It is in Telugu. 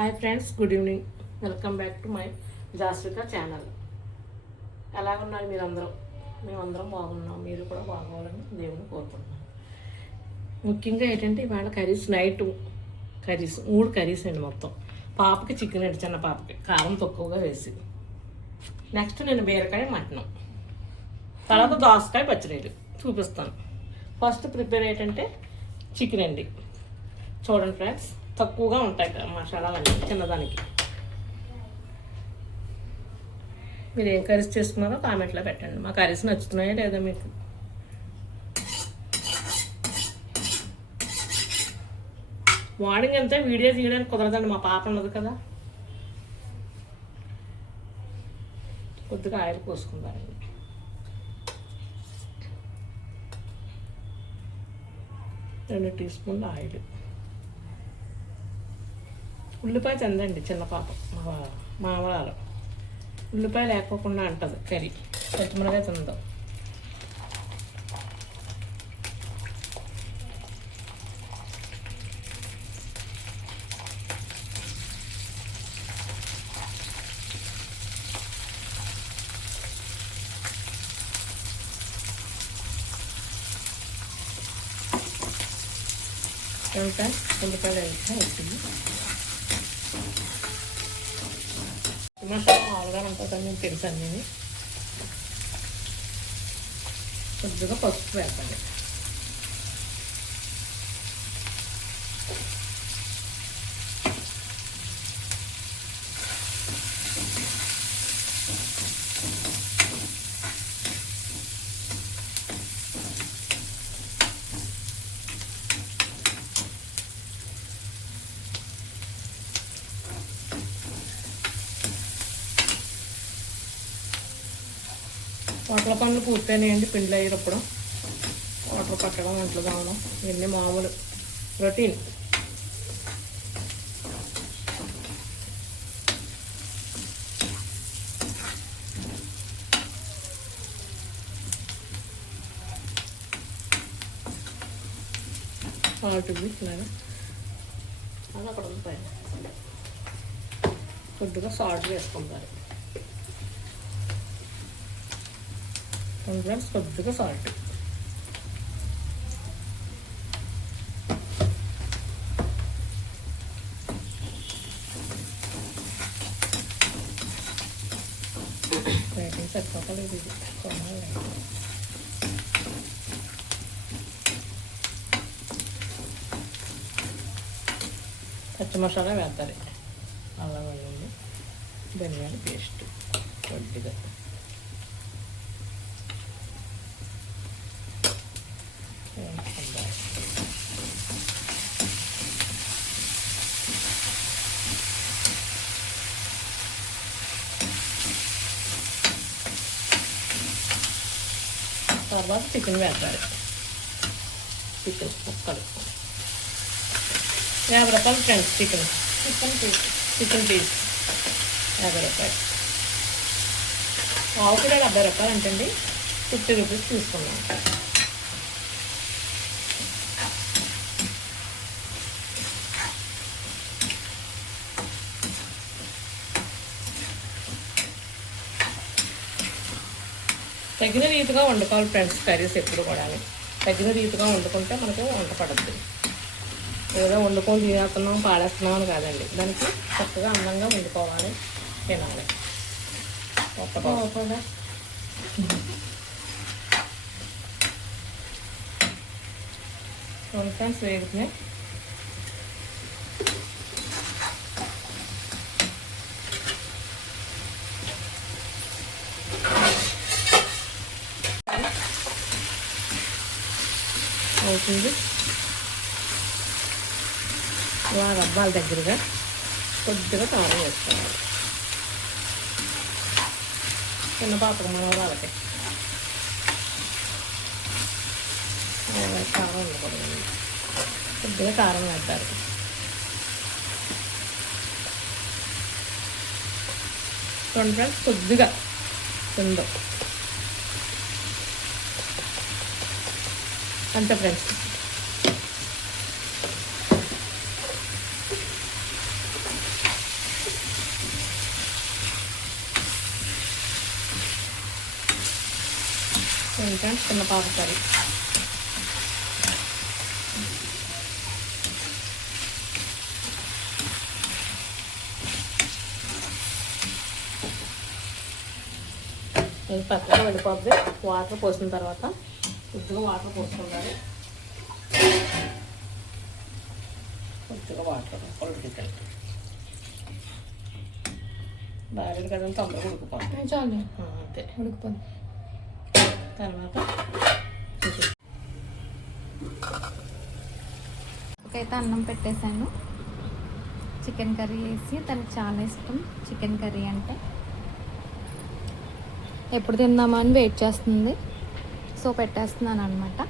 Hi friends good evening. Welcome back to my Jaswika channel. ఎలా ఉన్నారు మీరందరూ? మేమందరం బాగున్నాం. మీరు కూడా బాగోవాలని దేవుని కోరుకుంటున్నాం. ముఖ్యంగా ఏంటంటే ఇవాళ కర్రీస్ నైట్ కర్రీస్ మూడు కర్రీస్ అండి మొత్తం. పాపకి చికెన్ అండి చిన్న పాపకి. కారం తక్కువగా వేసి నెక్స్ట్ నేను బీరకాయ మటను. తర్వాత దోసకాయ పచ్చడిలు చూపిస్తాను. ఫస్ట్ ప్రిపేర్ ఏంటంటే చికెన్ అండి. చూడండి ఫ్రెండ్స్. తక్కువగా ఉంటాయి కదా మసాలాలన్నీ చిన్నదానికి మీరు ఏం కర్రీస్ చేసుకున్నారో కామెంట్లో పెట్టండి. మా కర్రీస్ నచ్చుతున్నాయా లేదా మీకు? మార్నింగ్ అంతా వీడియో తీయడానికి కుదరదండి మా పాప ఉన్నది కదా. కొద్దిగా ఆయిల్ పోసుకుందామండి రెండు టీ స్పూన్ల ఆయిల్. ఉల్లిపాయ తిందండి చిన్న పాప. మా మామరాలు ఉల్లిపాయ లేకోకుండా అంటది కర్రీ. పచ్చిమిరకాయ తిందాం ఎంత ఉల్లిపాయలు ఎంత అవుతుంది మసాలా ఆలుగా ఉంటుందని నేను తెలుసు అన్నీ కొద్దిగా పసుపు వేస్తాను వాటర్ పనులు పూర్తయినాయండి పిండిలు అయ్యేటప్పుడు వాటర్ పట్టడం వంటలు కావడం ఇవన్నీ మామూలు రొటీన్. సాల్ట్ ఇట్లాగా అది అక్కడ ఉంది పైన కొద్దిగా సాల్ట్ వేసుకుంటారు. వన్ గ్రామ్స్ కొద్దిగా సాల్ట్ రేటింగ్ సరిపోతలేదు ఇది కొనాలి పచ్చి మసాలా వేస్తారు అల్లం వెల్లుల్లి ధనియాల పేస్ట్ కొద్దిగా తర్వాత చికెన్ వేస్తారు చికెన్ ముక్కలు యాభై రూపాయలు friends chicken chicken piece. Chicken piece. యాభై రూపాయలు. పావు కిలో డెబ్బై రూపాయలు అంటండి. ఫిఫ్టీ రూపీస్ తీసుకున్నాం. తగిన రీతిగా వండుకోవాలి ఫ్రెండ్స్ కర్రీస్ ఎప్పుడు కూడా తగిన రీతిగా వండుకుంటే మనకు వంట పడుద్ది ఏదో వండుకొని తినేస్తున్నాం పాడేస్తున్నాం అని కాదండి దానికి చక్కగా అందంగా వండుకోవాలి తినాలి ఒక్క బాగుంటుందా ఫ్రెండ్స్ వేగుతున్నాయి అవుతుంది ఇలా రబ్బాల దగ్గరగా కొద్దిగా కారం వేసుకోవాలి చిన్న పాపకు మనవరాలకి కారం ఉండకూడదు కొద్దిగా కారం వేస్తారు చూడండి ఫ్రెండ్స్ కొద్దిగా తిందో అంతే ఫ్రెండ్స్ ఇంకా చిన్న పాప కర్రీ. పక్కన వెళ్ళిపోద్ది. వాటర్ పోసిన తర్వాత కొద్దిగా వాటర్ పోసుకుంటారు. కొద్దిగా వాటర్ ఉడికితాయి బాగా కదా తొందరగా ఉడికిపోతుంది. చాలు. అంతే. ఉడికిపోయింది తర్వాత అయితే అన్నం పెట్టేశాను. చికెన్ కర్రీ వేసి తనకు చాలా ఇష్టం చికెన్ కర్రీ అంటే. ఎప్పుడు తిందామా అని వెయిట్ చేస్తుంది. సో పెట్టేస్తున్నాను అనమాట